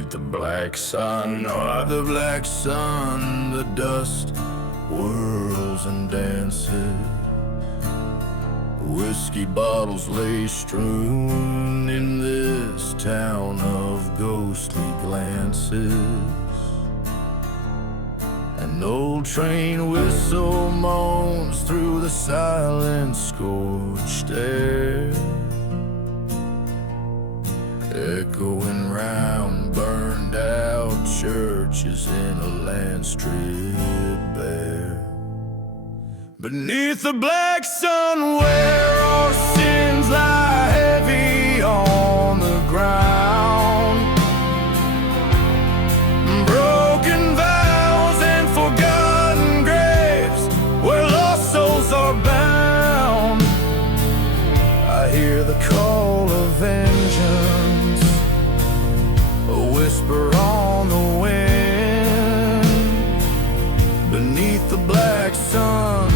Beneath the black sun, oh, the black sun, the dust whirls and dances. Whiskey bottles lay strewn in this town of ghostly glances. An old train whistle moans through the silent scorched air, echoing round burned out churches in a land stripped bare. Beneath the black sun where our sins lie heavy on the ground, broken vows and forgotten graves where lost souls are bound. I hear the call of vengeance, a whisper on the wind. Beneath the black sun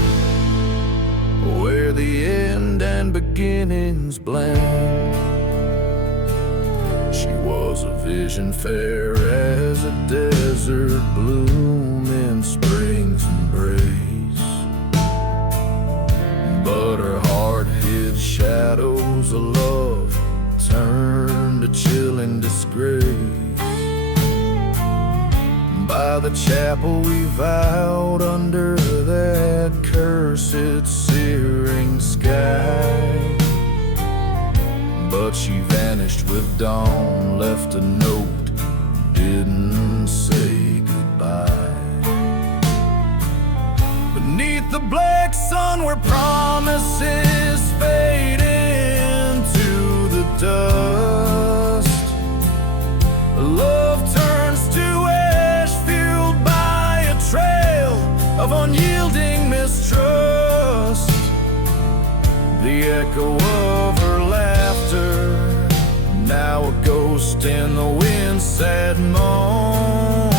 where the end and beginnings blend. She was a vision fair as a desert bloom in spring's embrace, but her heart hid shadows of love turned to chilling disgrace. By the chapel we vowed under that cursed searing sky, but she vanished with dawn, left a note, didn't say goodbye. Beneath the black sun where promises fade into the dust, love turns to ash fueled by a trail of unyielding mistrust. The echo of her laughter, now a ghost in the wind's sad moan.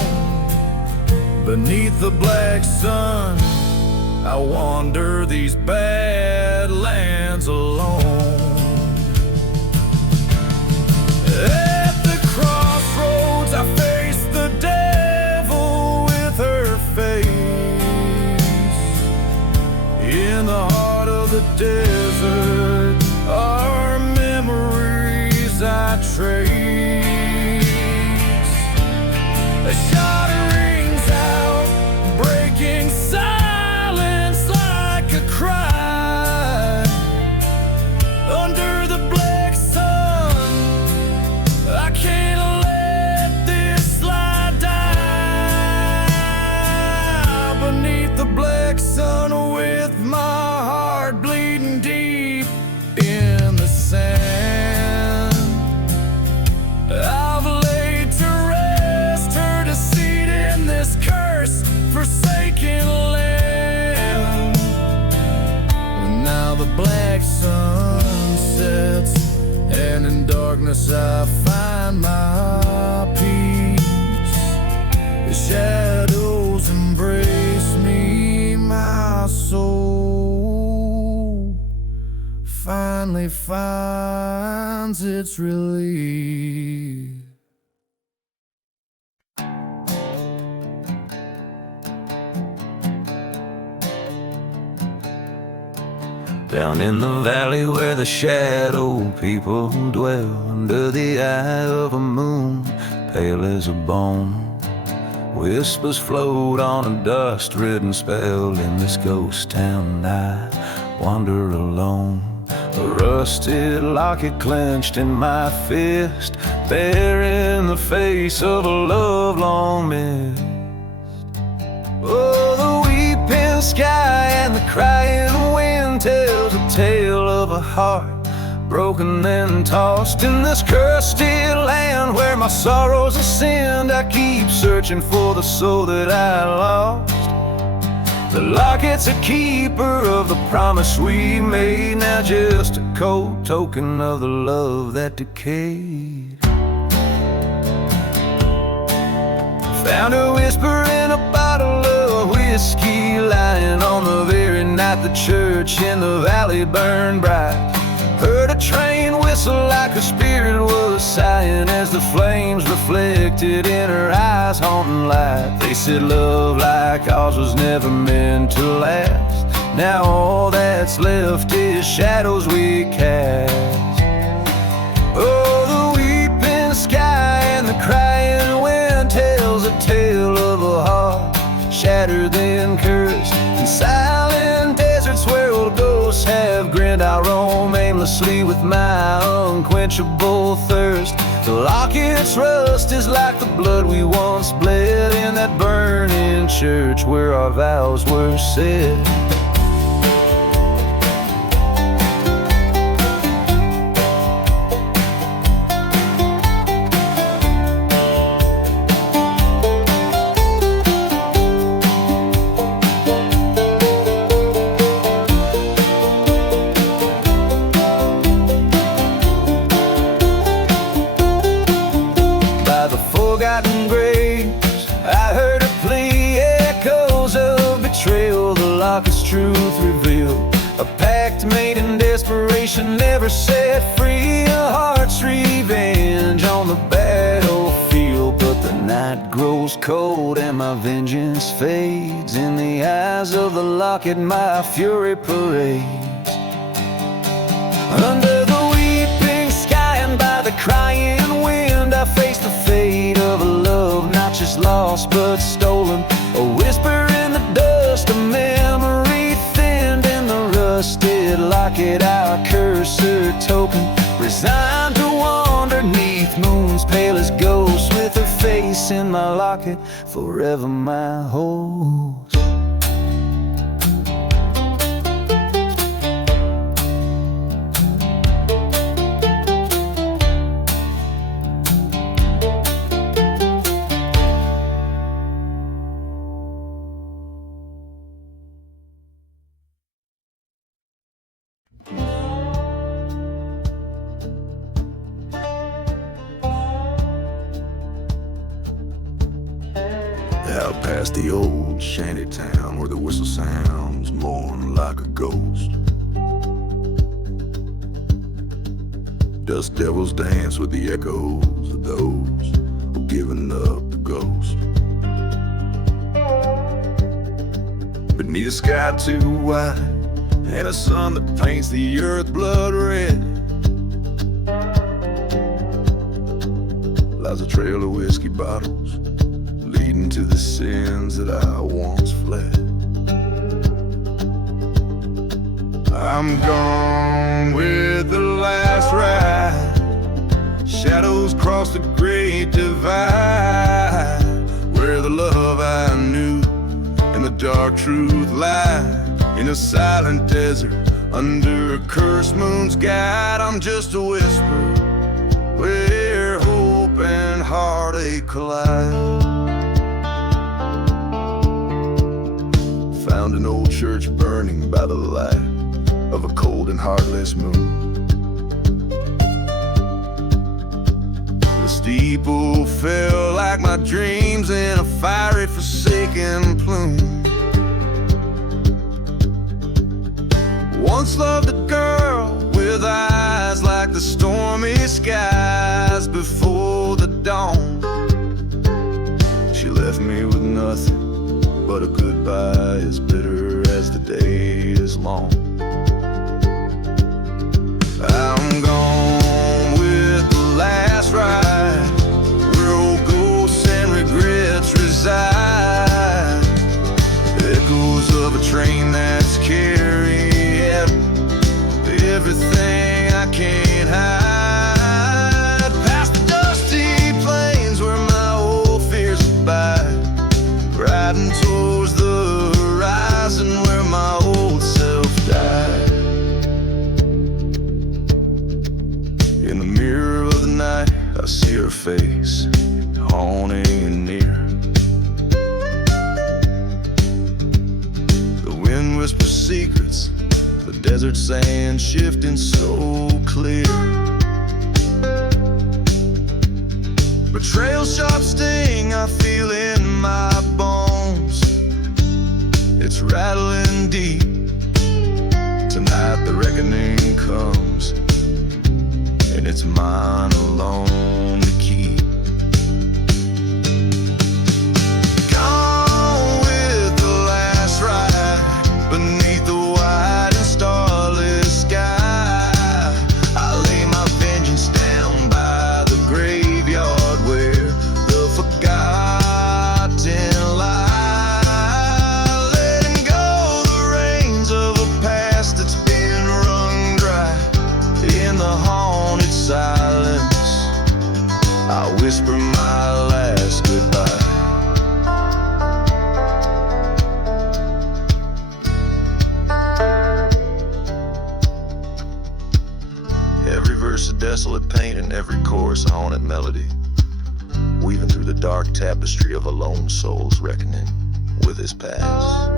Beneath the black sun, I wander these badlands alone. At the crossroads I face the devil with her face. In the heart of the desert, our memories I trace. A shot rings out, breaking silence like a cry. Under the black sun, I can't let this lie die. Beneath the black sun with my heart bleeding deep in the sand, I've laid to rest her deceit in this cursed, forsaken land. And now the black sun sets, and in darkness I find my peace. The shadows embrace me, my soul finally finds its relief. Down in the valley where the shadow people dwell, under the eye of a moon pale as a bone, whispers float on a dust-ridden spell. In this ghost town I wander alone, a rusted locket clenched in my fist, there in the face of a love long missed. Oh, the weeping sky and the crying wind tells a tale of a heart broken and tossed. In this cursed land where my sorrows ascend, I keep searching for the soul that I lost. The locket's a keeper of the promise we made, now just a cold token of the love that decayed. Found a whisper in a bottle of whiskey, lying on the very night the church in the valley burned bright. Heard a train whistle like her spirit was sighing as the flames reflected in her eyes, haunting light. They said love like ours was never meant to last. Now all that's left is shadows we cast. Oh, the weeping sky and the crying wind tells a tale of a heart shattered then cursed. In silent deserts where old ghosts have grinned, I roam aimlessly with my unquenchable thirst. The locket's rust is like the blood we once bled in that burning church where our vows were said. Forgotten graves, I heard her plea, echoes of betrayal, the locket's truth revealed. A pact made in desperation, never set free. A heart's revenge on the battlefield. But the night grows cold and my vengeance fades. In the eyes of the locket my fury parades. Under the weeping sky and by the crying wind, I face the fate of a love not just lost but stolen. A whisper in the dust, a memory thinned in the rusted locket, our cursor token. Resigned to wander neath moon's palest ghost, with her face in my locket, forever my host. Out past the old shanty town where the whistle sounds mourn like a ghost. Dust devils dance with the echoes of those who've given up the ghost. Beneath a sky too wide and a sun that paints the earth blood red, lies a trail of whiskey bottles leading to the sins that I once fled. I'm gone with the last ride. Shadows cross the great divide, where the love I knew and the dark truth lie. In a silent desert under a cursed moon's guide, I'm just a whisper where hope and heartache collide. Found an old church burning by the light of a cold and heartless moon. The steeple fell like my dreams in a fiery forsaken plume. Once loved a girl with eyes like the stormy skies before the dawn. She left me with nothing but a goodbye as bitter as the day is long. I'm gone with the last ride, where old ghosts and regrets reside. Echoes of a train that's carrying everything I can't hide. Past the dusty plains where my old fears abide, riding towards the horizon where my old self died. In the mirror of the night I see her face, haunting and near. The wind whispers secrets, the desert sand shifting so clear. Betrayal's sharp sting I feel in my bones, it's rattling deep. Tonight the reckoning comes, and it's mine alone to keep. Gone with the last ride beneath the white and starless sky. I lay my vengeance down by the graveyard where the forgotten lie, letting go the reins of a past that's been wrung dry. In the haunted silence, I whisper my last goodbye. Every verse a desolate pain and every chorus a haunted melody, weaving through the dark tapestry of a lone soul's reckoning with his past.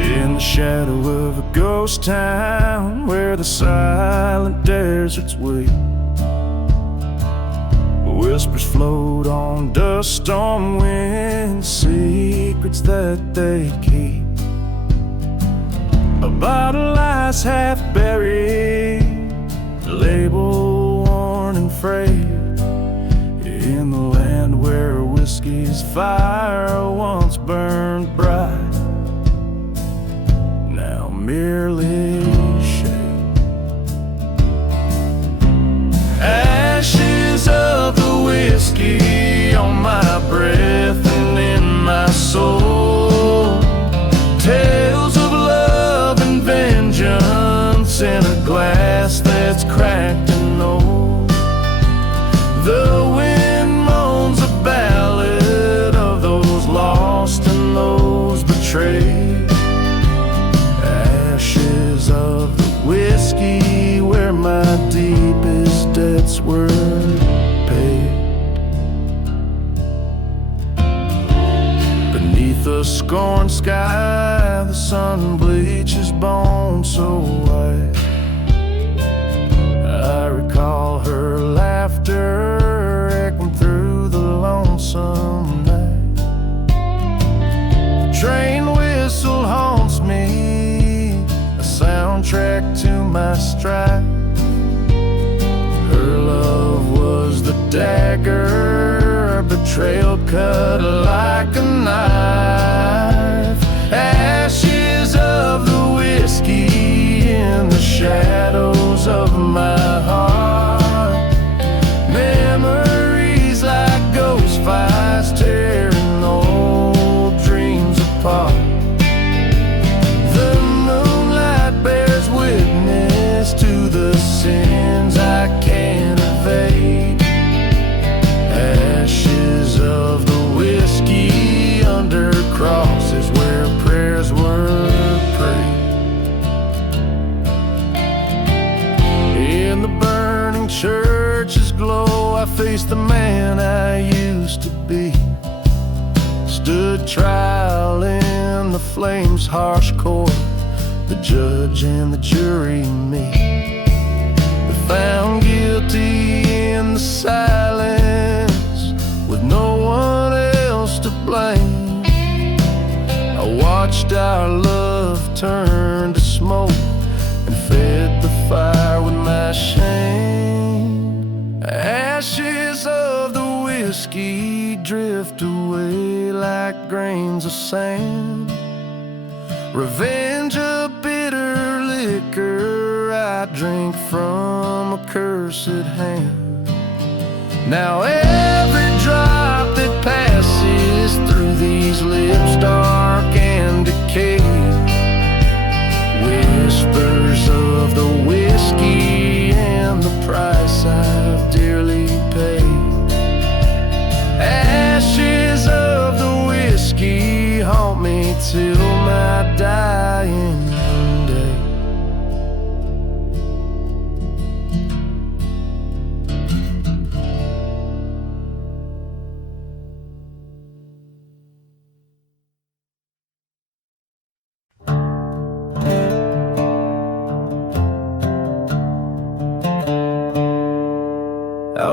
In the shadow of a ghost town where the silent deserts wait, whispers float on dust storm winds, secrets that they keep. A bottle lies half buried, label worn and frayed, in the land where whiskey's fire once burned bright, now merely shade. Ashes of the whiskey on my breath and in my soul, tales of love and vengeance in a glass that's cracked and old. The wind moans a ballad of those lost and those betrayed. Ashes of the whiskey where my deepest debts were paid. Beneath the scorned sky, the sun bleaches bones so white. I recall her laughter echoing through the lonesome night. The train whistle haunts me, a soundtrack to my stride. Her love was the dagger, betrayal cut like a knife. Ashes of the whiskey in the shadows of my heart. Memories like ghost fires tearing old dreams apart. The moonlight bears witness to the sins I can't evade. Ashes of the whiskey under crosses where prayers were prayed. In the burning church's glow, I faced the man I used to be. Stood trial in the flames' harsh court, the judge and the jury me. They found guilty in the silence with no one else to blame. I watched our love turn to smoke and fed the fire with my shame. Ashes of the whiskey drift away like grains of sand. Revenge a bitter liquor I drink from a cursed hand. Now every drop that passes through these lips dark and decayed, whispers of the whiskey and the price I've dearly paid. Ashes of the whiskey haunt me till my dying day.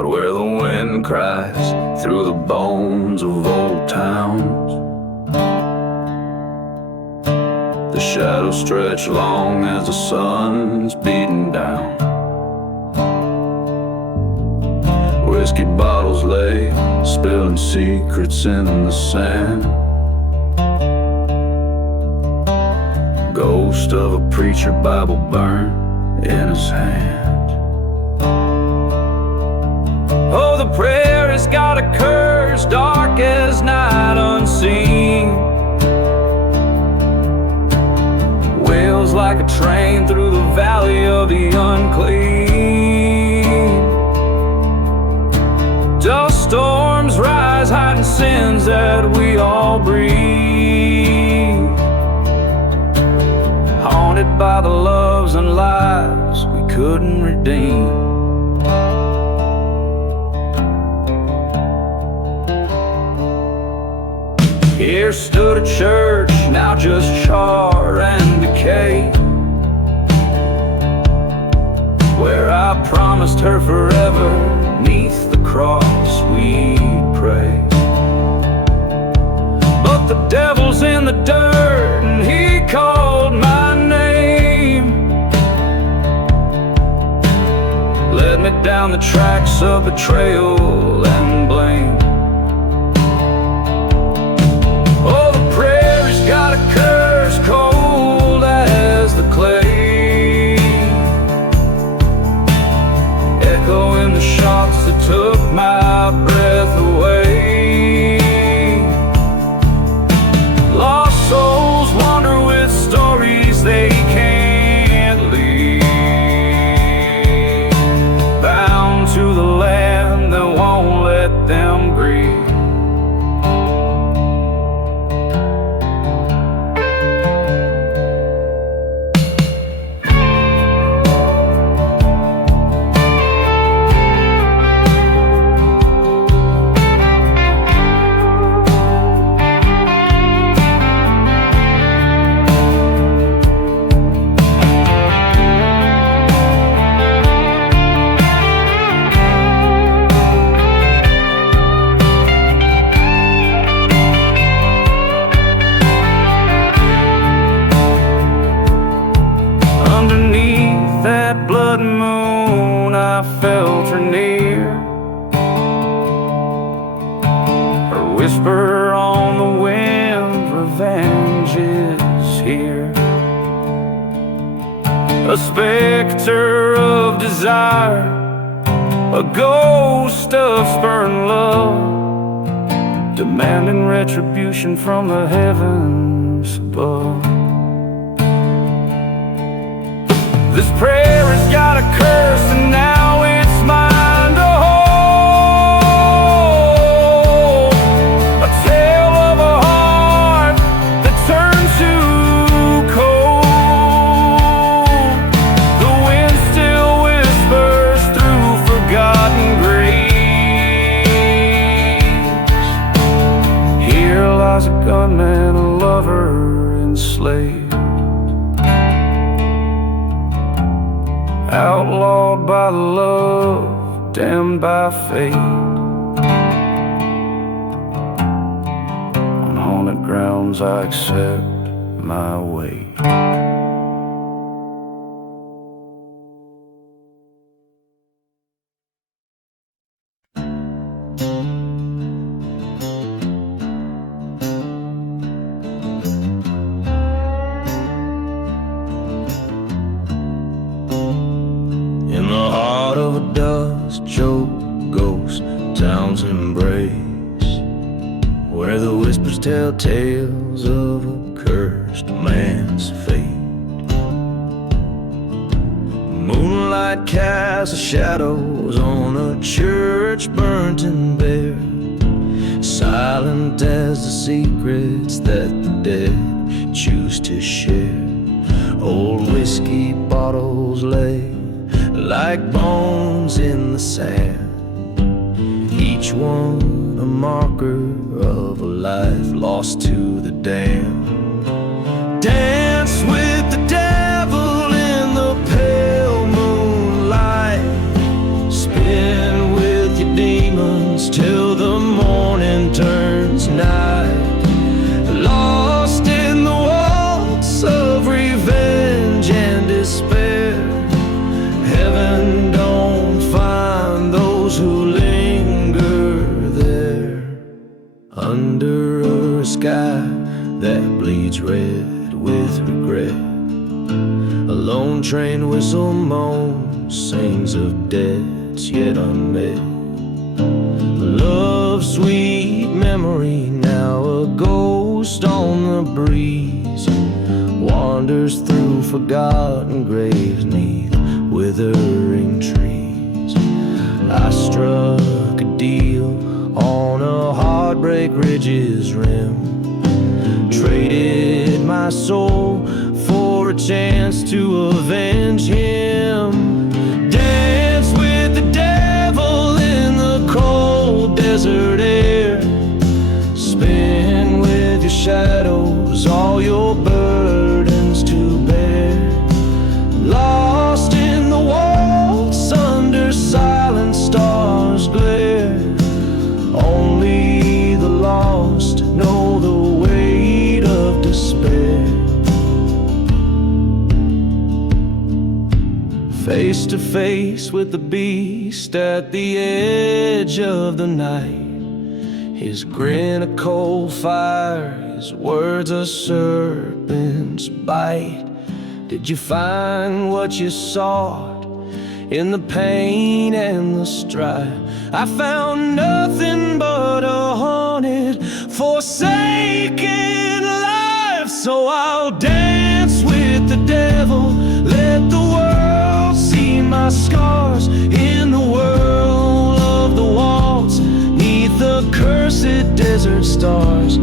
out where the wind cries through the bones of old towns. The shadows stretch long as the sun's beating down. Whiskey bottles lay, spilling secrets in the sand. Ghost of a preacher, Bible burned in his hand. Oh, the prairie's got a curse, dark as night unseen. Wails like a train through the valley of the unclean. Dust storms rise, hiding sins that we all breathe. Haunted by the loves and lives we couldn't redeem. Here stood a church, now just char and decay, where I promised her forever, 'neath the cross we'd pray. But the devil's in the dirt and he called my name, led me down the tracks of betrayal and blame. Oh, the prairie's got a curse, cold as the clay, echoing the shots that took my breath away. Lost souls wander with stories they can't leave, bound to the land that won't let them grieve. Blood moon, I felt her near, her whisper on the wind, revenge is here. A specter of desire, a ghost of spurned love, demanding retribution from the heavens above. This prairie's got a curse and now it's mine to hold, a tale of a heart that turned too cold. The wind still whispers through forgotten graves. Here lies a gunman, a lover enslaved, outlawed by love, damned by fate. On haunted grounds I accept my weight. Choked ghost town's embrace, where the whispers tell tales of a cursed man's fate. Moonlight casts shadows on a church burnt and bare, silent as the secrets that the dead choose to share. Old whiskey bottles lay like bones in the sand, each one a marker of a life lost to the damned. Dance with the devil in the pale moonlight, spin with your lone train whistle moans, sings of debts yet unmet. Love, sweet memory, now a ghost on the breeze, wanders through forgotten graves 'neath withering trees. I struck a deal on a heartbreak ridge's rim, traded my soul for a chance to avenge him. Dance with the devil in the cold desert air, spin with your shadows, all your burdens to bear. Lost in the waltz under silent stars glare, only the lost know the weight of despair. Face to face with the beast at the edge of the night, his grin a cold fire, his words a serpent's bite. Did you find what you sought in the pain and the strife? I found nothing but a haunted, forsaken life. So I'll dance with the devil, let the world see my scars in the whirl of the waltz, 'neath the cursed desert stars.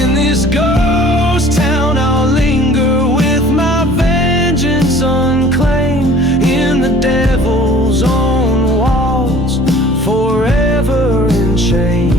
In this ghost town I'll linger with my vengeance unclaimed, in the devil's own waltz, forever in chains.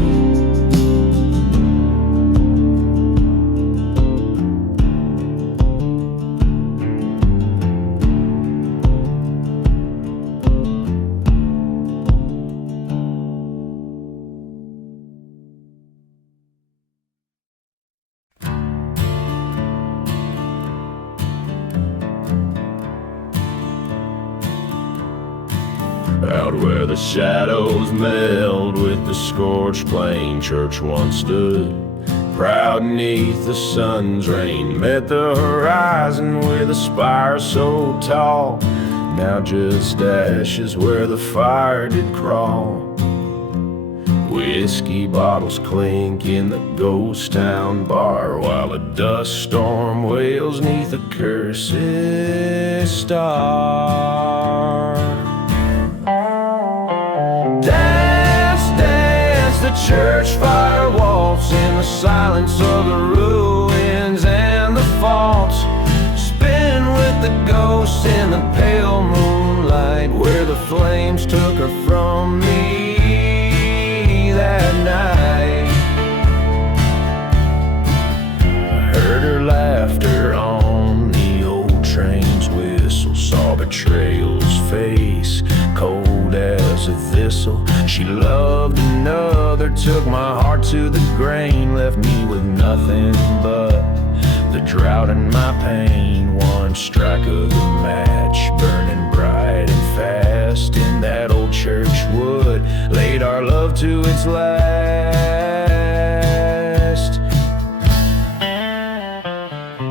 Out where the shadows meld with the scorched plain, church once stood proud neath the sun's rain. Met the horizon with a spire so tall, now just ashes where the fire did crawl. Whiskey bottles clink in the ghost town bar, while a dust storm wails neath a cursed star. Dance, dance, the church fire waltz in the silence of the ruins and the faults. Spin with the ghosts in the pale moonlight, where the flames took her from me that night. I heard her laughter on the old train's whistle, saw betrayal's face, cold as a thistle. She loved another, took my heart to the grain, left me with nothing but the drought and my pain. One strike of the match, burning bright and fast in that old church wood, laid our love to its last.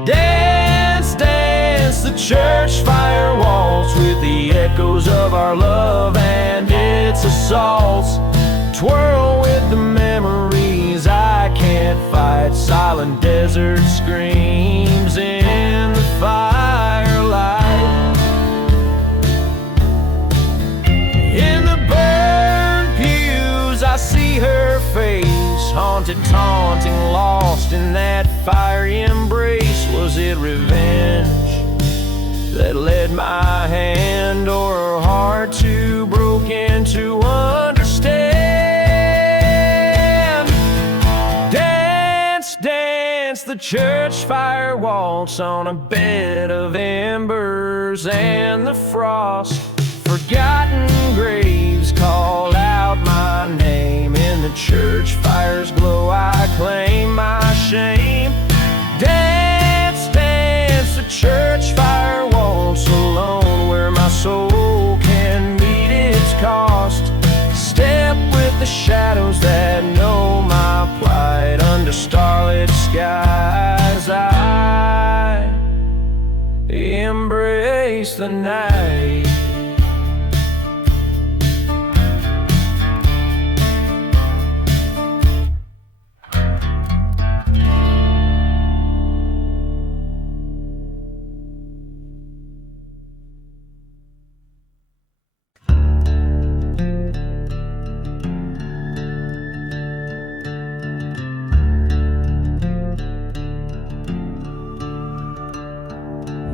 Dance, dance, the church fire waltz with the echoes of our love and its assaults. Twirl with the memories I can't fight, silent desert screams in the firelight. In the burned pews I see her face, haunted, taunting, lost in that fiery embrace. Was it revenge that led my hand, or her heart too broken to understand? Dance, dance, the church fire waltz on a bed of embers and the frost. Forgotten graves call out my name, in the church fire's glow I claim my shame. Dance, dance, the church fire waltz alone, where my soul can meet its cost. Step with the shadows that know my plight, under starlit skies I embrace the night.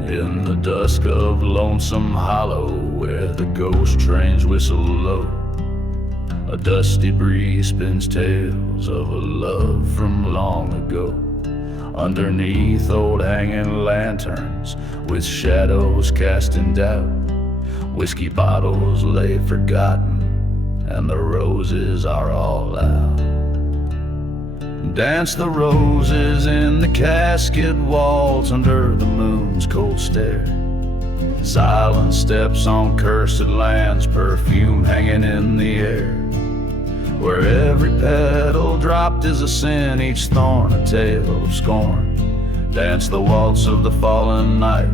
In the dusk of Lonesome Hollow, where the ghost trains whistle low, a dusty breeze spins tales of a love from long ago. Underneath old hanging lanterns, with shadows casting doubt, whiskey bottles lay forgotten, and the roses are all out. Dance the roses in the casket walls under the moon's cold stare. Silent steps on cursed lands, perfume hanging in the air. Where every petal dropped is a sin, each thorn a tale of scorn. Dance the waltz of the fallen night,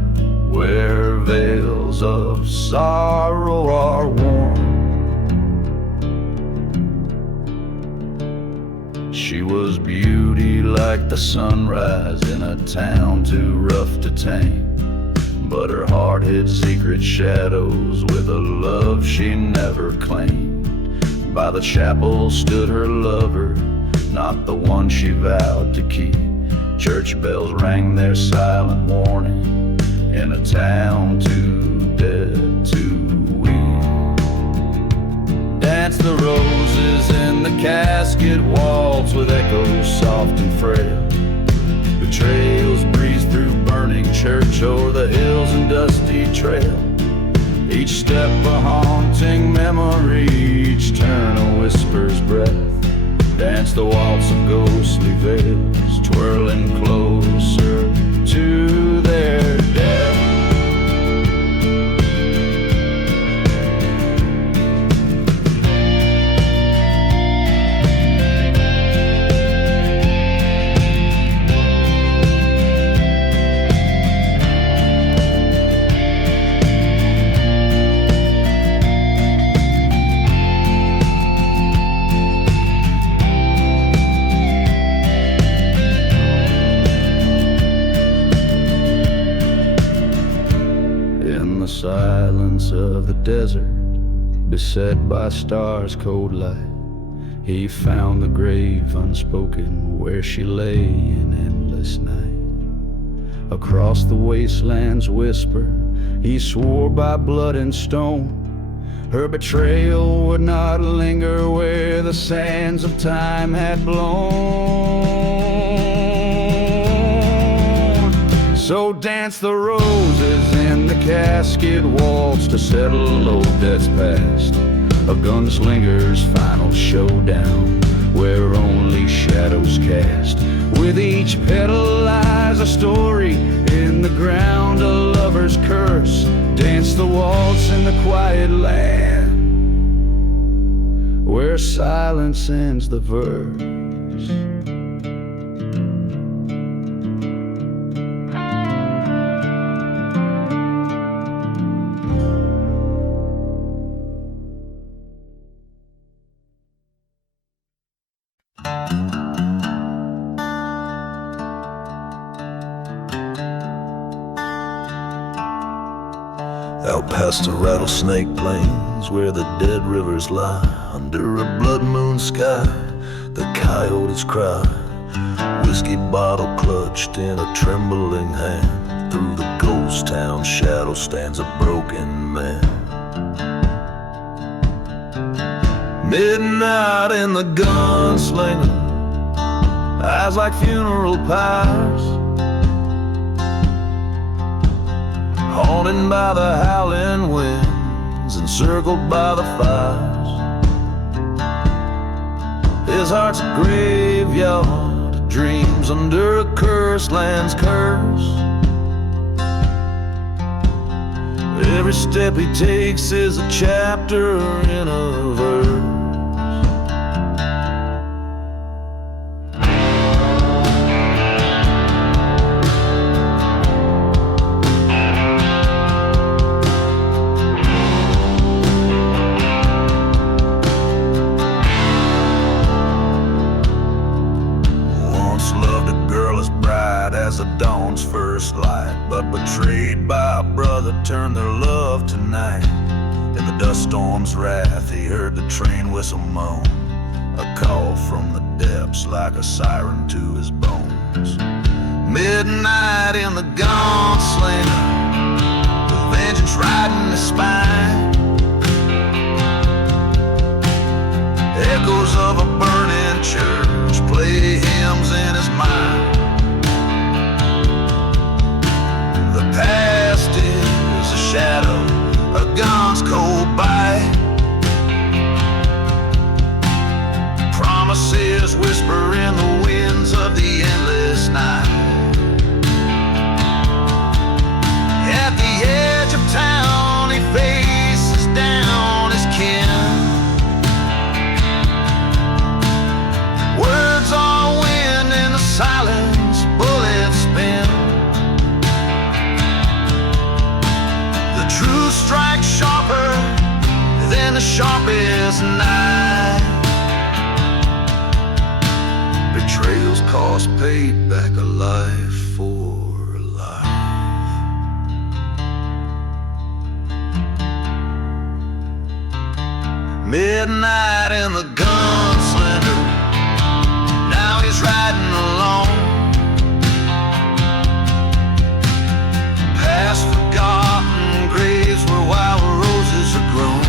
where veils of sorrow are worn. She was beauty like the sunrise in a town too rough to tame, but her heart hid secret shadows with a love she never claimed. By the chapel stood her lover, not the one she vowed to keep. Church bells rang their silent warning in a town too dead to weep. Dance the roses in the casket waltz with echoes soft and frail. Betrayals breeze through burning church o'er the hills and dusty trail. Each step a haunting memory, each turn a whisper's breath. Dance the waltz of ghostly veils, twirling closer to their death. Silence of the desert, beset by stars' cold light, he found the grave unspoken where she lay in endless night. Across the wasteland's whisper, he swore by blood and stone, her betrayal would not linger where the sands of time had blown. So dance the roses in the casket waltz to settle old debts past, a gunslinger's final showdown where only shadows cast. With each petal lies a story, in the ground a lover's curse. Dance the waltz in the quiet land where silence ends the verse. Out past the rattlesnake plains where the dead rivers lie, under a blood moon sky the coyotes cry. Whiskey bottle clutched in a trembling hand, through the ghost town shadow stands a broken man. Midnight in the gunslinger, eyes like funeral pyres, haunted by the howling winds, encircled by the fires. His heart's a graveyard of dreams under a cursed land's curse. Every step he takes is a chapter in a verse. brother turned their love to night. In the dust storm's wrath, he heard the train whistle moan, a call from the depths like a siren to his bones. Midnight in the gunslinger, with vengeance riding his spine. Echoes of a burning church play hymns in his mind. The past is a shadow, a gun's cold bite. Promises whisper in the winds of the endless night. At the edge of town he faces down his kin. Words are wind in the silence, bullets spin. The truth strikes sharper than the sharpest knife. Betrayals cost payback, a life for a life. Midnight in the gunslinger, now he's riding alone. Past forgotten graves where wild roses are grown.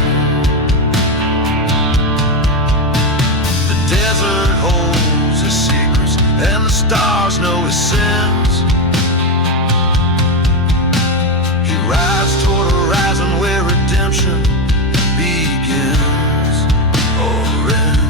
The desert holds his secrets and the stars know his sins. He rides toward a horizon where redemption begins or ends.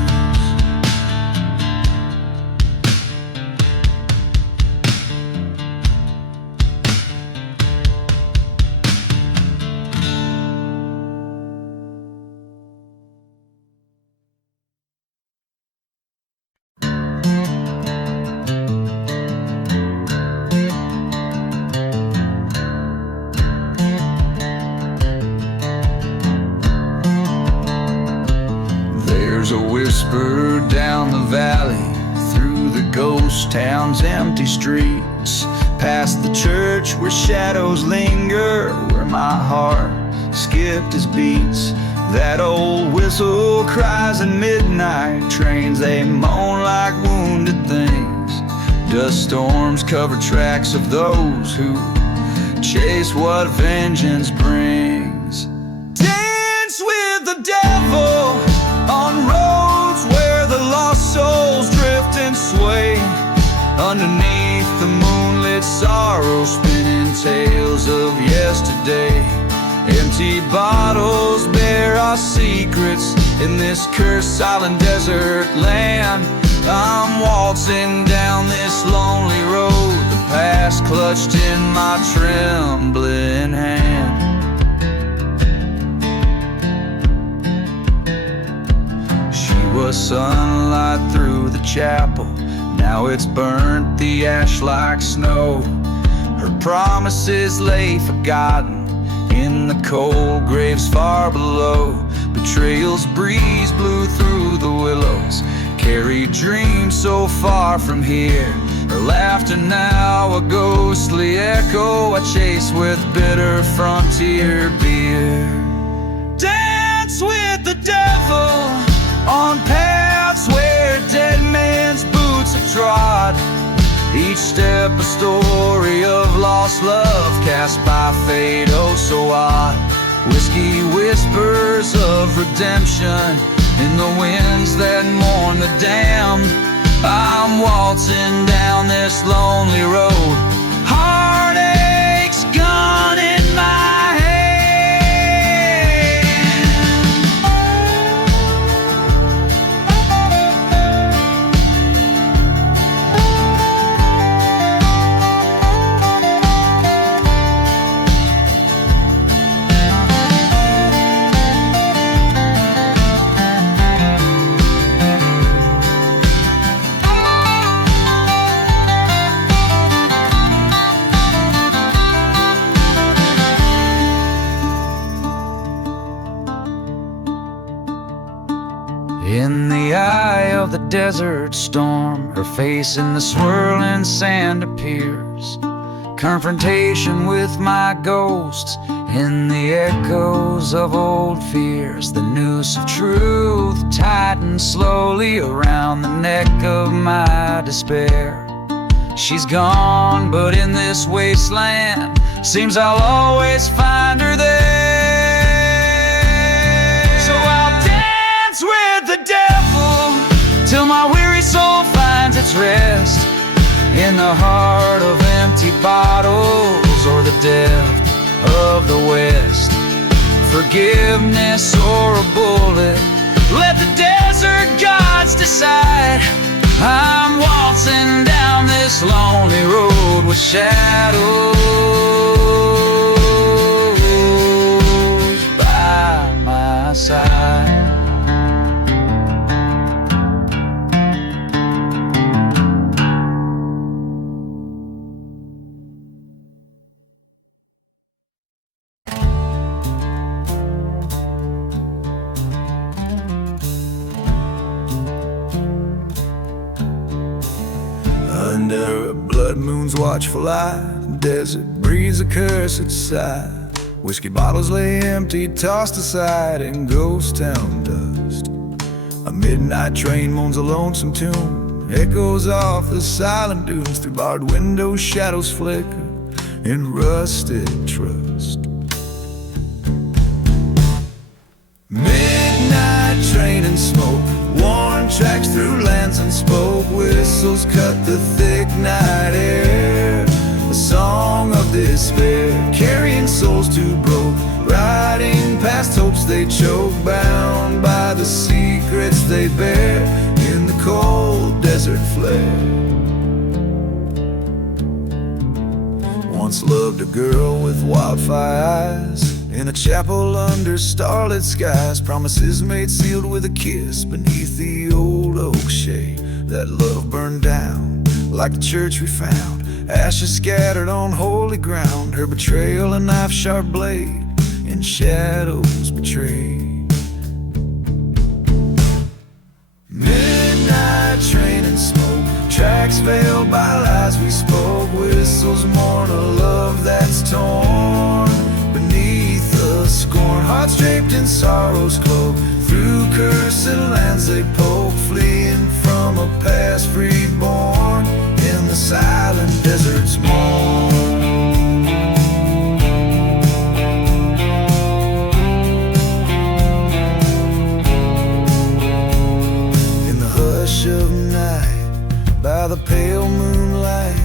There's a whisper down the valley, through the ghost town's empty streets, past the church where shadows linger, where my heart skipped its beats. That old whistle cries at midnight, trains they moan like wounded things. Dust storms cover tracks of those who chase what vengeance brings. Dance with the devil on roads where the lost souls drift and sway. Underneath the moonlit sorrow, spinning tales of yesterday. Empty bottles bear our secrets in this cursed silent desert land. I'm waltzing down this lonely road, the past clutched in my trembling hand. She was sunlight through the chapel, now it's burnt the ash like snow. Her promises lay forgotten in the cold graves far below. Betrayal's breeze blew through the willows, carried dreams so far from here. Her laughter now a ghostly echo I chase with bitter frontier beer. Dance with the devil on paths where dead man's boots have trod. Each step a story of lost love cast by fate, oh so odd. Whiskey whispers of redemption in the winds that mourn the damned. I'm waltzing down this lonely road, heartache's gone in my hand. In the eye of the desert storm, her face in the swirling sand appears. confrontation with my ghosts in the echoes of old fears. The noose of truth tightens slowly around the neck of my despair. She's gone, but in this wasteland, seems I'll always find her there. So I'll dance with the devil till my weary soul finds its rest in the heart of empty bottles or the depth of the West. Forgiveness or a bullet, let the desert gods decide. I'm waltzing down this lonely road with shadows by my side. Under a blood moon's watchful eye, the desert breathes a cursed sigh. Whiskey bottles lay empty, tossed aside in ghost town dust. A midnight train moans a lonesome tune, echoes off the silent dunes. Through barred windows, shadows flicker in rusted trust. Midnight train and smoke, worn tracks through lands and spoke. Whistles cut the thick night air, a song of despair, carrying souls too broke, riding past hopes they choke, bound by the secrets they bear in the cold desert flare. Once loved a girl with wildfire eyes, in a chapel under starlit skies. Promises made sealed with a kiss beneath the old oak shade. That love burned down like the church we found, ashes scattered on holy ground. Her betrayal a knife-sharp blade in shadows betrayed. Midnight train and smoke, tracks veiled by lies we spoke. Whistles mourn a love that's torn beneath the scorn. Hearts draped in sorrow's cloak, through cursed lands they poke, fleeing from a past reborn in the silent desert's mourn. In the hush of night, by the pale moonlight,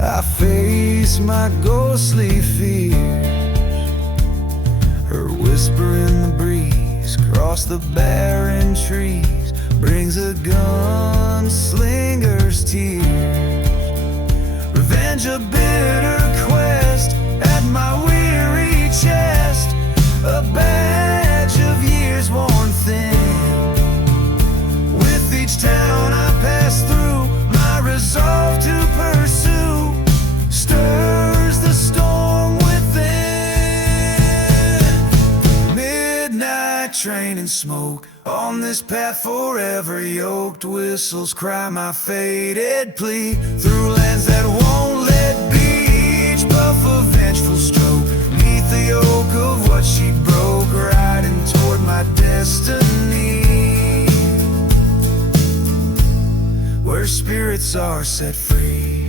I face my ghostly fears. Her whisper in the breeze, across the barren trees, brings a gunslinger's tears. Revenge a bitter quest at my weary chest, a badge of years worn thin. With each town I pass through, my resolve to pursue stirs the storm within. Midnight train and smoke, on this path forever yoked. Whistles cry my faded plea, through lands that won't let be. Each puff a vengeful stroke, neath the yoke of what she broke, riding toward my destiny, where spirits are set free.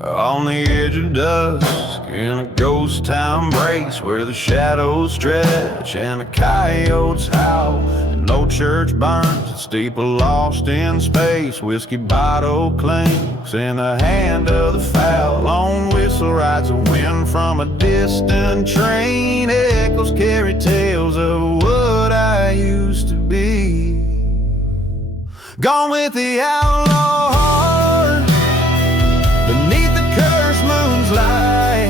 On the edge of dusk, in a ghost town breaks, where the shadows stretch and the coyotes howl. No church burns, a steeple lost in space. Whiskey bottle clinks in the hand of the foul. Lone whistle rides a wind from a distant train. Echoes carry tales of what I used to be. Gone with the outlaw heart, beneath the cursed moon's light,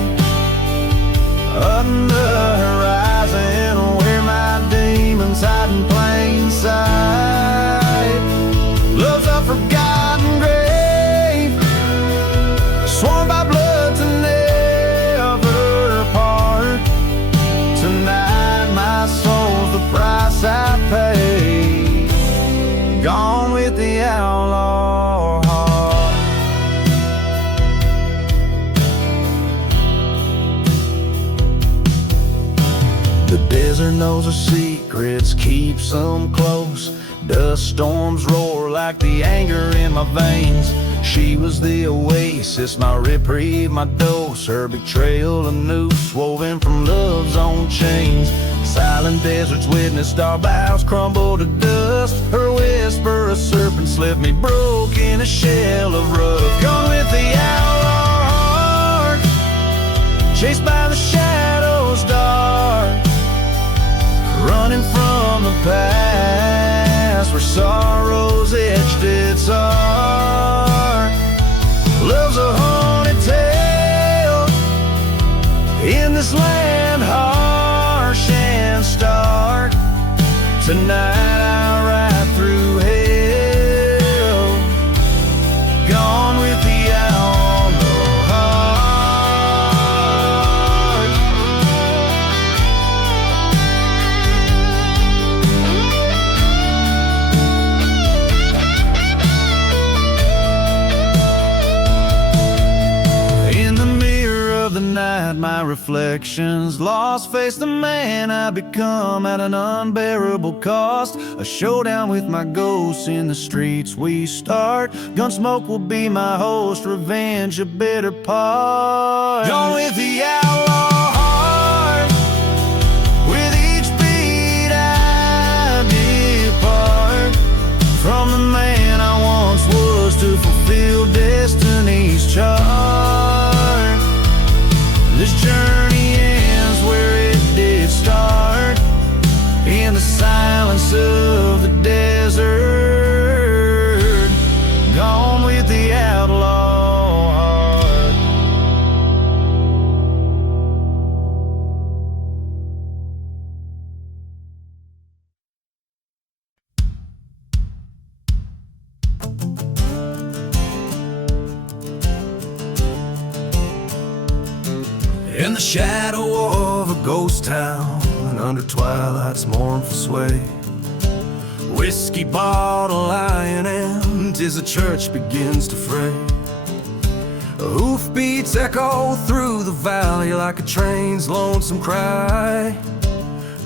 under the horizon where my demons hide in plain sight. Love's a forgotten grave, sworn by blood The desert knows her secrets, keeps them close. Dust storms roar like the anger in my veins. She was the oasis, my reprieve, my dose. Her betrayal, a noose woven from love's own chains. Silent deserts witnessed our vows crumble to dust. Her whisper, a serpent slipped me, broke in a shell of rust. Gone with the outlaw heart, chased by the shadows dark, running from the past where sorrows etched its heart. Love's a haunted tale in this land harsh and stark. Tonight I ride through hell, gone with the outlaw heart. In the mirror of the night, my reflections lost, face the man I become at an unbearable cost. A showdown with my ghosts in the streets we start. Gunsmoke will be my host, revenge a bitter part. Gone with the outlaw heart, with each beat I depart from the man I once was to fulfill destiny's chart. This journey ends where it did start, in the silence of the desert. Gone with the outlaw heart. In the shadow of a ghost town, and under twilight's mournful sway, whiskey bottle lying in, 'tis the church begins to fray. Hoofbeats echo through the valley like a train's lonesome cry.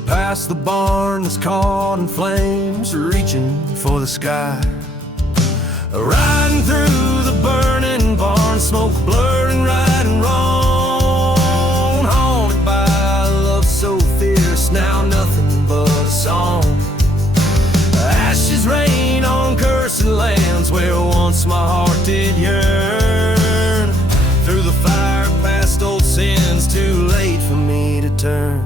Past the barn that's caught in flames, reaching for the sky. Riding through the burning barn, smoke blurring right and wrong. Haunted by love so fierce, now nothing but a song. Ashes rain on cursed lands where once my heart did yearn. Through the fire past old sins, too late for me to turn.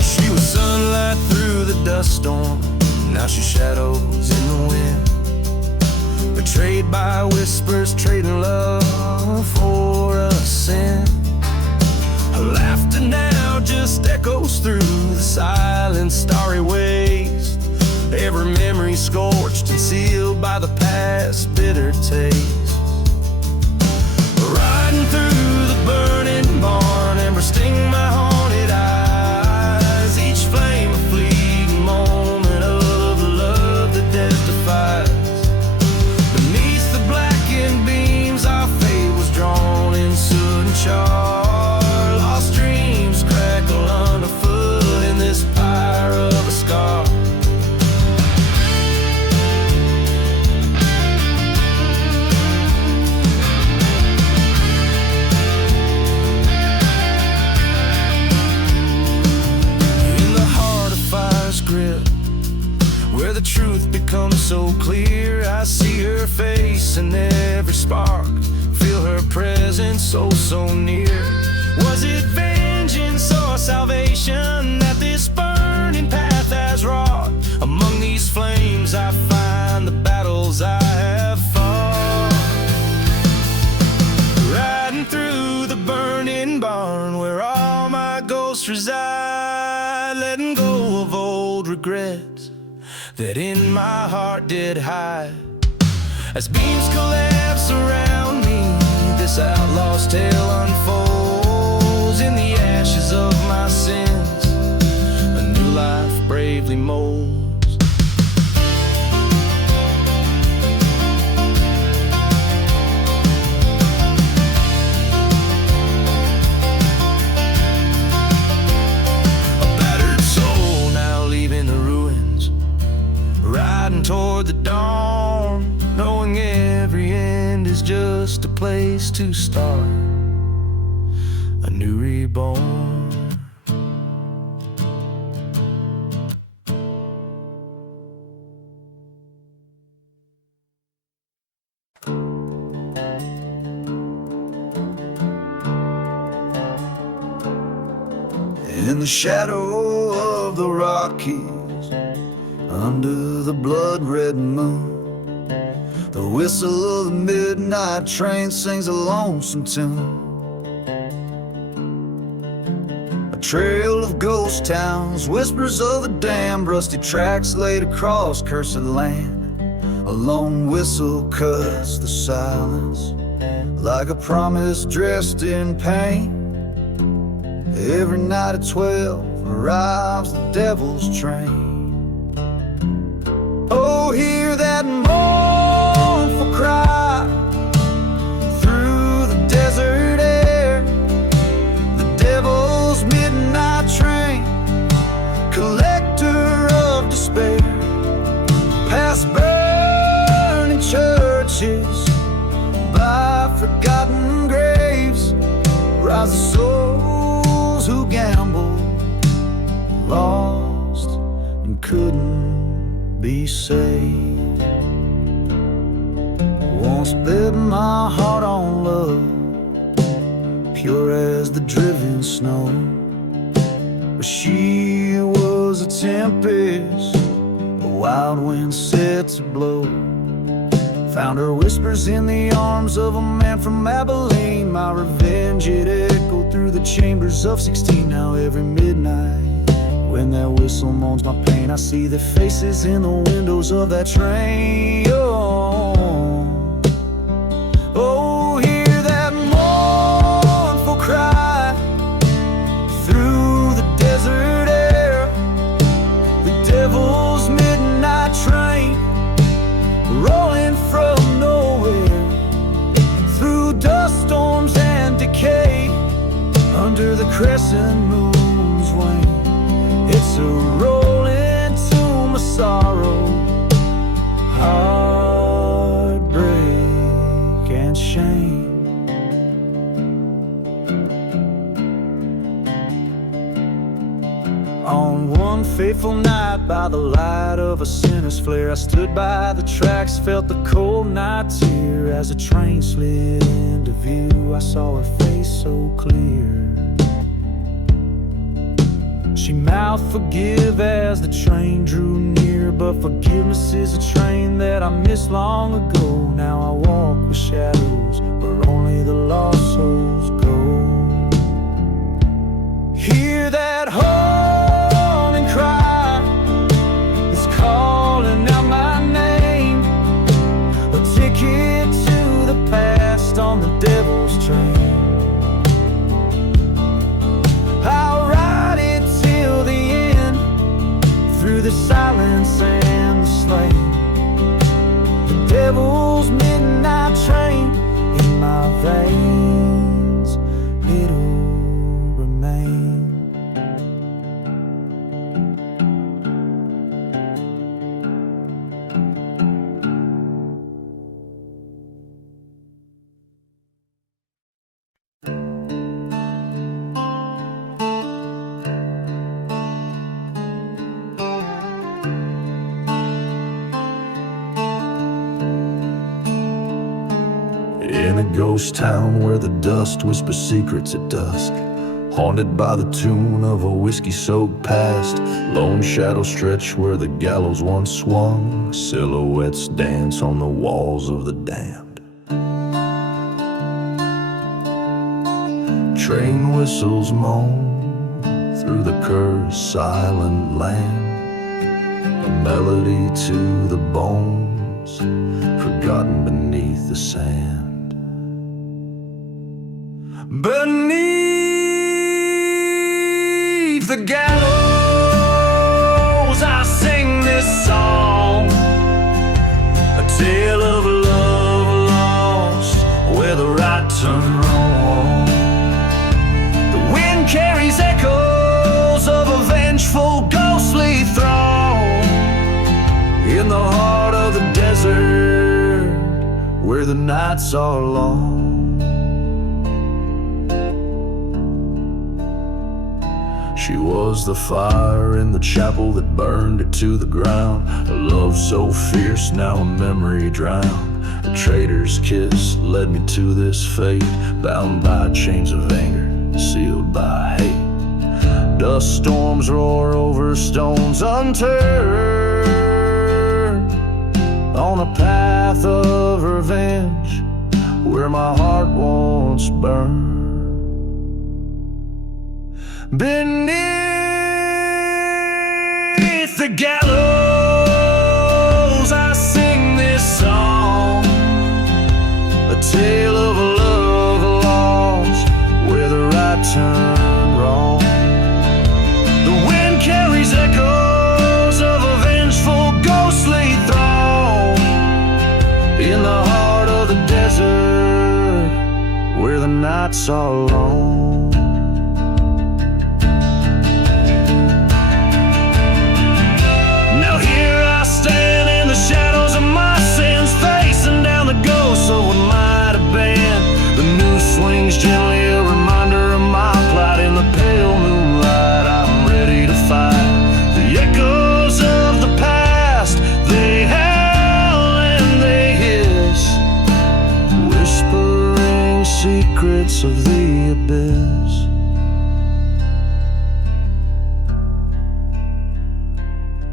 She was sunlight through the dust storm, now she's shadows in the wind. Betrayed by whispers, trading love for a sin. Her laughter now just echoes through the silent starry waste. Every memory scorched and sealed by the past bitter taste. Riding through the burning barn, ember sting my haunted eyes. Each flame a fleeting moment of the love that death defies. Beneath the blackened beams, our fate was drawn in soot and char. Lost dreams crackle underfoot in this pyre of a scar. In the heart of fire's grip, where the truth becomes so clear, I see her face in every spark, feel her presence so near. Was it vengeance or salvation that this burning path has wrought? Among these flames I find the battles I have fought. Riding through the burning barn where all my ghosts reside, letting go of old regrets that in my heart did hide. As beams collapse around me, this outlaw's tale unfolds. In the ashes of my sins, a new life bravely molds. is just a place to start a new reborn. In the shadow of the Rockies, under the blood-red moon, the whistle of the midnight train sings a lonesome tune. A trail of ghost towns, whispers of the damned, rusty tracks laid across cursed land. A lone whistle cuts the silence like a promise dressed in pain. Every night at 12 arrives the devil's train. Oh, hear that mournful cry through the desert air. The devil's midnight train, collector of despair. Past burning churches, by forgotten graves, rise the souls who gambled, lost, and couldn't be saved. Once bet my heart on love, pure as the driven snow, but she was a tempest, a wild wind set to blow. Found her whispers in the arms of a man from Abilene. My revenge, it echoed through the chambers of 16. Now every midnight, when that whistle moans my pain, I see their faces in the windows of that train. Oh, hear that mournful cry through the desert air. The devil's midnight train, rolling from nowhere, through dust storms and decay, under the crescent moon's wane. It's a rolling to my sorrow, heartbreak and shame. On one fateful night, by the light of a sinner's flare, I stood by the tracks, felt the cold night tear. As the train slid into view, I saw her face so clear. She mouthed forgive as the train drew near, but forgiveness is a train that I missed long ago. Now I walk with shadows where only the lost souls go. Hear that haunting cry, it's calling out my name. A ticket to the past on the devil's train. I'll ride it till the end, through the silence and the slain. The devil's midnight train, in my veins it'll remain. In a ghost town where the dust whispers secrets at dusk, haunted by the tune of a whiskey-soaked past, lone shadows stretch where the gallows once swung, silhouettes dance on the walls of the damned. Train whistles moan through the cursed silent land, a melody to the bones, forgotten beneath the sand. Beneath the gallows I sing this song, a tale of love lost where the right turned wrong. The wind carries echoes of a vengeful ghostly throng, in the heart of the desert where where the nights are long. She was the fire in the chapel that burned it to the ground. A love so fierce, now a memory drowned. A traitor's kiss led me to this fate, bound by chains of anger, sealed by hate. Dust storms roar over stones unturned, on a path of revenge where my heart once burned. Beneath the gallows I sing this song, a tale of a love lost where the right turned wrong. The wind carries echoes of a vengeful ghostly throng in the heart of the desert where the nights are long. Stand in the shadows of my sins, facing down the ghosts of what might have been. The noose swings gently, a reminder of my plight. In the pale moonlight, I'm ready to fight the echoes of the past. They howl and they hiss, whispering secrets of the abyss.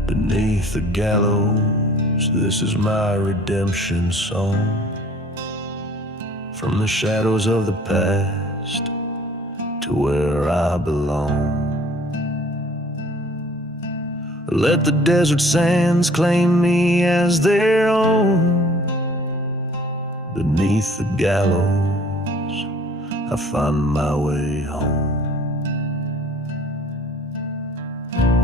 Beneath the gallows, this is my redemption song. From the shadows of the past to where I belong. Let the desert sands claim me as their own. Beneath the gallows, I find my way home.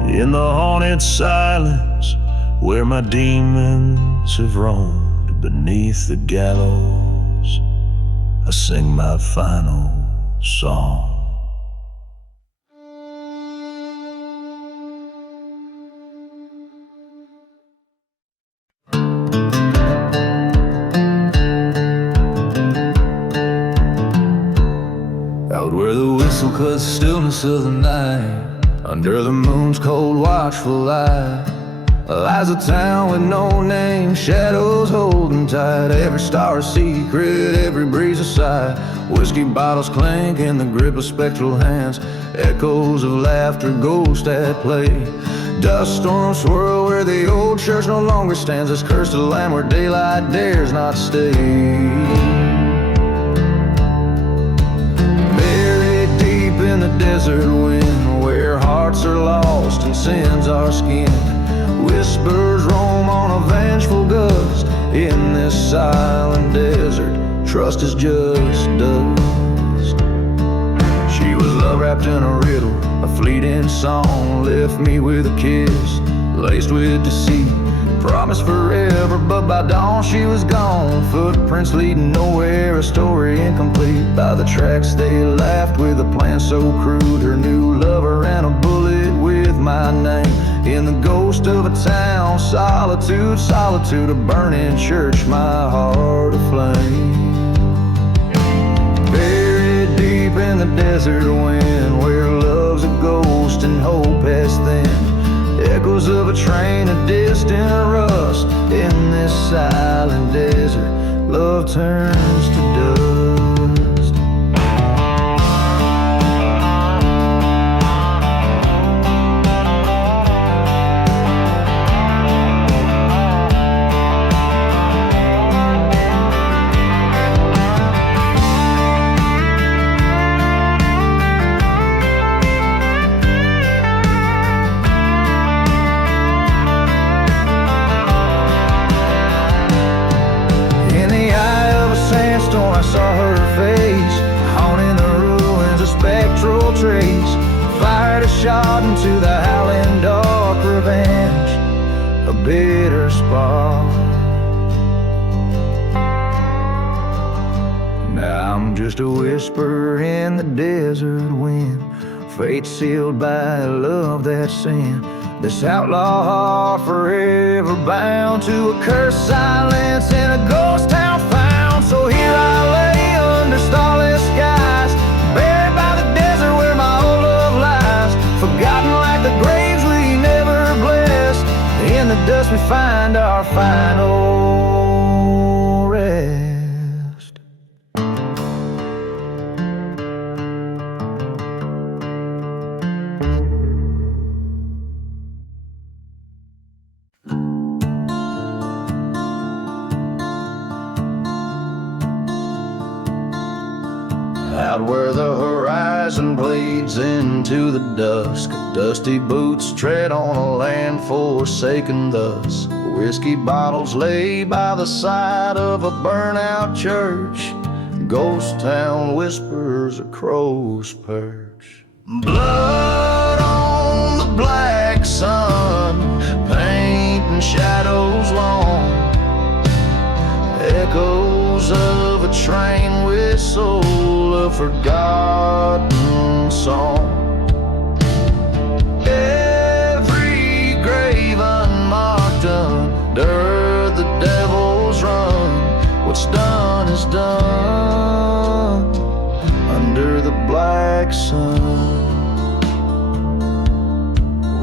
In the haunted silence where my demons have roamed, beneath the gallows, I sing my final song. Out where the whistle cuts the stillness of the night, under the moon's cold watchful light, lies a town with no name, shadows holding tight. Every star a secret, every breeze a sigh. Whiskey bottles clink in the grip of spectral hands, echoes of laughter, ghosts at play. Dust storms swirl where the old church no longer stands, this cursed land where daylight dares not stay. Buried deep in the desert wind, where hearts are lost and sins are skinned, whispers roam on a vengeful gust. In this silent desert, trust is just dust. She was love wrapped in a riddle, a fleeting song, left me with a kiss laced with deceit. Promised forever, but by dawn she was gone. Footprints leading nowhere, a story incomplete. By the tracks they laughed with a plan so crude. Her new lover and a bullet with my name. In the ghost of a town, solitude, solitude, a burning church, my heart aflame. Buried deep in the desert wind, where love's a ghost and hope has thinned. Echoes of a train, a distant rust. In this silent desert, love turns to dust. I saw her face, haunting the ruins, a spectral trace. Fired a shot into the howling dark, revenge, a bitter spark. Now I'm just a whisper in the desert wind, fate sealed by love that's sin. This outlaw heart forever bound to a cursed silence in a ghost town found. final rest. Out where the horizon bleeds into the dusk, dusty boots tread on a land forsaken thus. Whiskey bottles lay by the side of a burnt-out church. Ghost town whispers a crow's perch. Blood on the black sun, painting shadows long. Echoes of a train whistle, a forgotten song. Every grave unmarked under the devil's run. What's done is done under the black sun.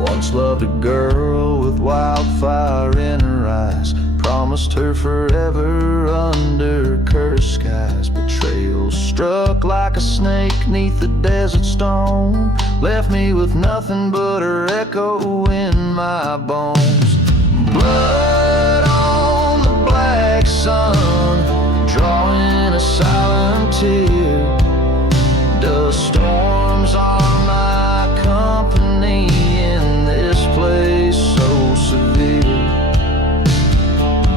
Once loved a girl with wildfire in her eyes, promised her forever under cursed skies. Betrayal struck like a snake neath the desert stone, left me with nothing but her echo in my bones. Blood on the black sun, drawing a silent tear. Dust storms are my company in this place so severe.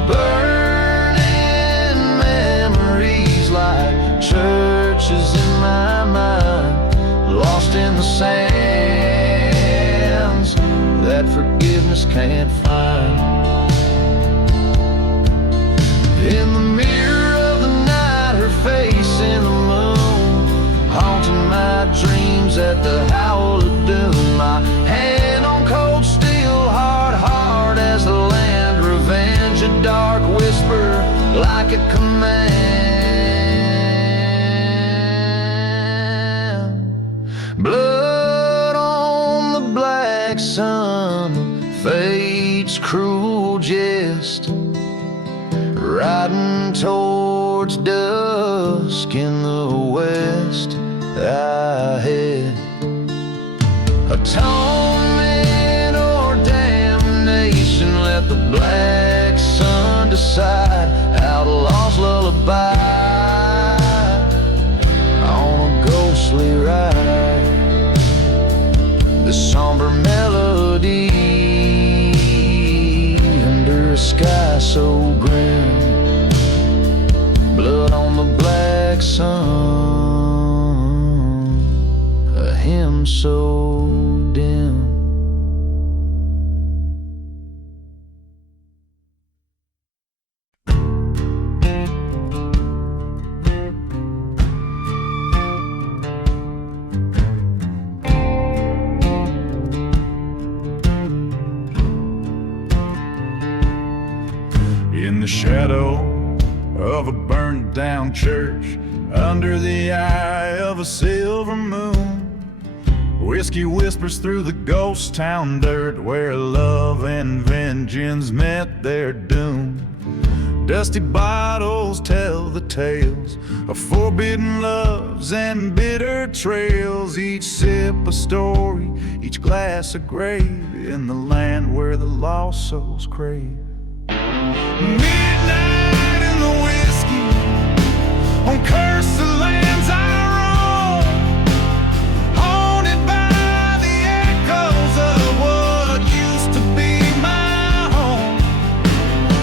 Burning memories like churches in my mind, lost in the sands that forgiveness can't find. In the mirror of the night, her face in the moon, haunting my dreams at the howl of doom. My hand on cold steel, hard as the land, revenge a dark whisper like a command. Blood on the black sun, fate's cruel jest, riding towards dusk in the west. I head atonement or damnation, let the black sun decide. Outlaw's lullaby on a ghostly ride. The somber melody under a sky so grim. Blood on the black sun, a hymn so dim. In the shadow of a burned down church, under the eye of a silver moon, whiskey whispers through the ghost town dirt, where love and vengeance met their doom. Dusty bottles tell the tales of forbidden loves and bitter trails, each sip a story, each glass a grave, in the land where the lost souls crave. Midnight in the whiskey, on cursed lands I roam, haunted by the echoes of what used to be my home.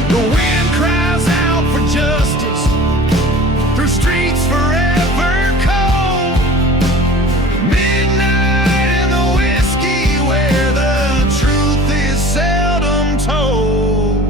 The wind cries out for justice through streets forever cold. Midnight in the whiskey, where the truth is seldom told.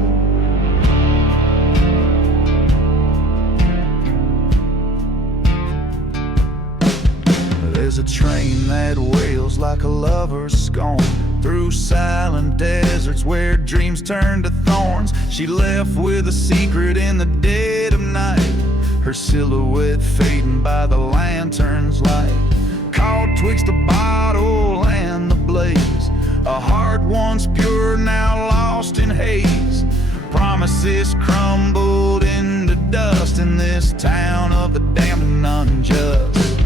There's a train that wails like a lover's scorn, through silent deserts where dreams turn to thorns. She left with a secret in the dead of night, her silhouette fading by the lantern's light. Caught twixt the bottle and the blaze, a heart once pure now lost in haze. promises crumbled into dust in this town of the damned and unjust.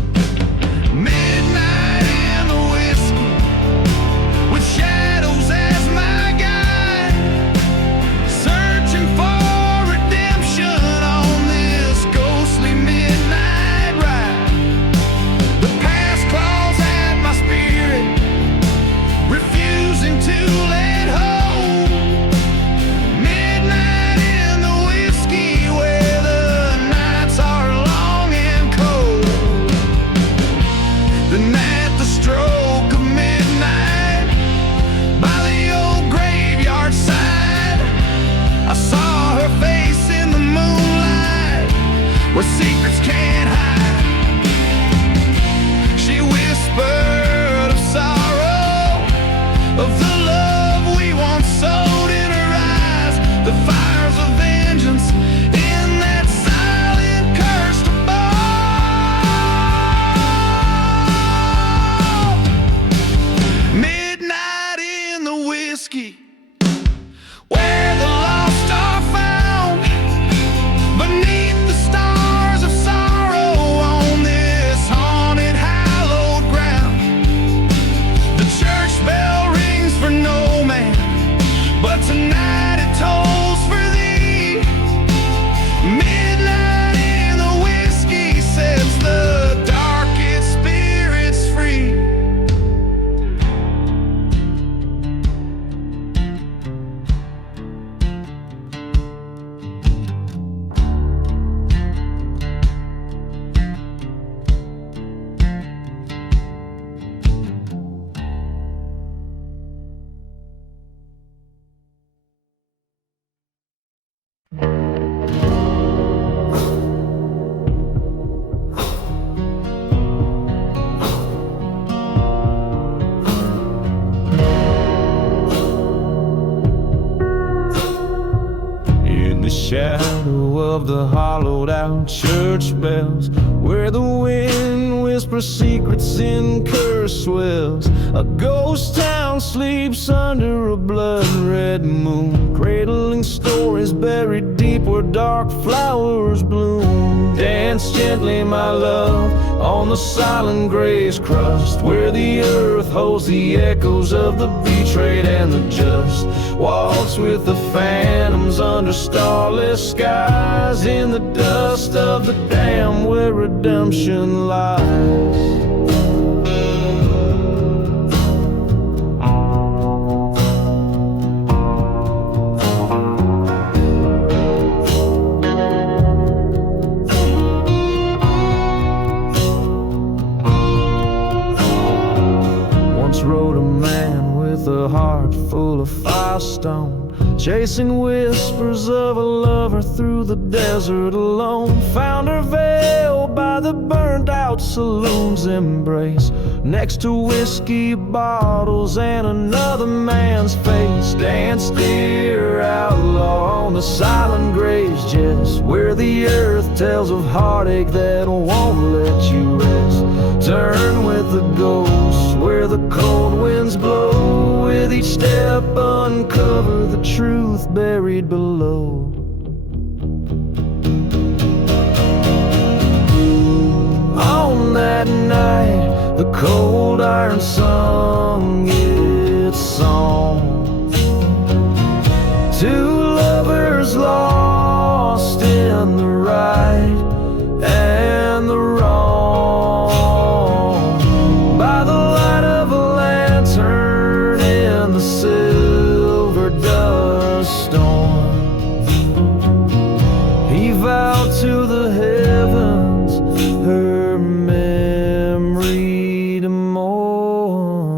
Midnight in the whiskey, with shadows as my guide, searching for redemption on this ghostly midnight ride. The past claws at my spirit, refusing to let hold. Midnight in the whiskey, where the nights are long and cold. Then at the stroke of midnight, by the old graveyard side, I saw her face in the moonlight, where secrets can't hide. She whispered of sorrow, of the love we once sowed in her eyes, the fires of vengeance in that silent cursed abode. Midnight in the whiskey, where the lost are found, beneath the stars of sorrow on this haunted hallowed ground. The church bell rings for no man, but tonight it tolls for thee. Midnight in the whiskey sets the darkest spirits free. In the shadow of the hollowed out church bells, where the wind whispers secrets in cursed wells, a ghost town sleeps under a blood-red moon, cradling stories buried deep where dark flowers bloom. Dance gently, my love, on the silent gray's crust, where the earth holds the echoes of the betrayed and the just. Waltz with the phantoms under starless skies, in the dust of the dam where redemption lies. Once rode a man with a heart full of firestone, chasing whispers of a lover through the desert alone. Found her veiled by the burnt out saloon's embrace, next to whiskey bottles and another man's face. Danced dear outlaw on the silent grave's jest, where the earth tells of heartache that won't let you rest. Turn with the ghosts where the cold winds blow, with each step uncover the truth buried below. On that night, the cold iron sung its song. Two lovers lost in the right and the wrong, by the light of a lantern in the silver dust storm. He vowed to the heavens her memory to mourn.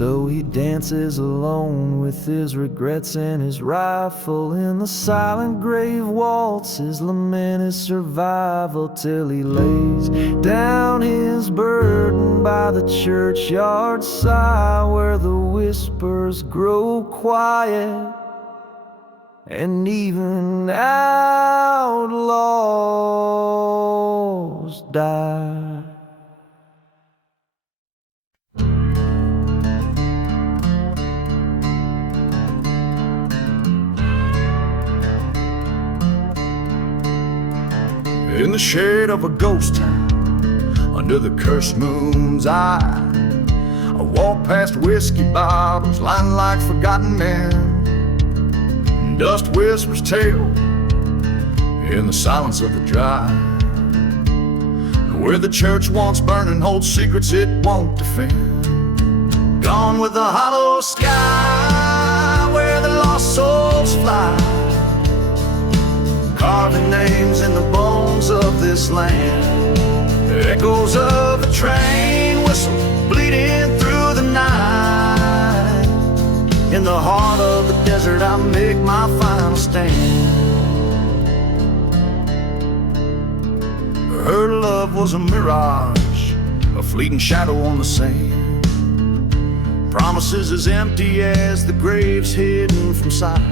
So he dances alone with his regrets and his rifle. In the silent grave waltz, his lament is survival, till he lays down his burden by the churchyard side, where the whispers grow quiet and even outlaws die. In the shade of a ghost town, under the cursed moon's eye, I walk past whiskey bottles lined like forgotten men. Dust whispers tale in the silence of the drive, where the church once burning holds secrets it won't defend. Gone with the hollow sky, where the lost souls fly, carving names in the bones of this land. The echoes of a train whistle bleeding through the night. In the heart of the desert I make my final stand. Her love was a mirage, a fleeting shadow on the sand. Promises as empty as the graves hidden from sight.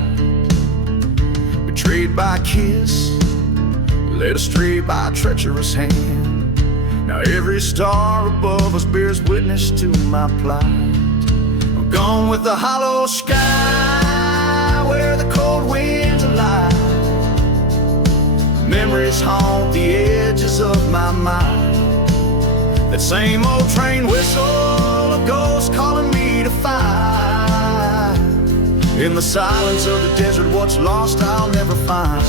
Betrayed by a kiss, led astray by a treacherous hand. Now every star above us bears witness to my plight. I'm gone with the hollow sky, where the cold winds are light. Memories haunt the edges of my mind. That same old train whistle, a ghost calling me to find. In the silence of the desert, what's lost I'll never find.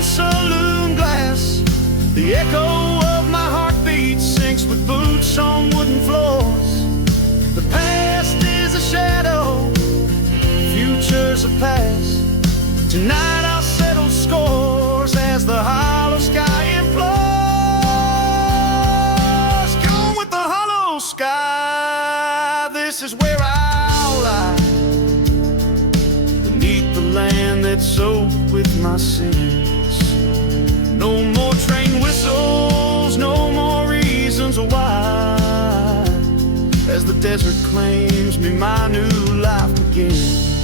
Saloon glass, the echo of my heartbeat sinks with boots on wooden floors. The past is a shadow, future's a past. Tonight I'll settle scores as the hollow sky implores. Gone with the hollow sky, this is where I'll lie, beneath the land that's soaked with my sins. No more train whistles, no more reasons why. As the desert claims me, my new life begins.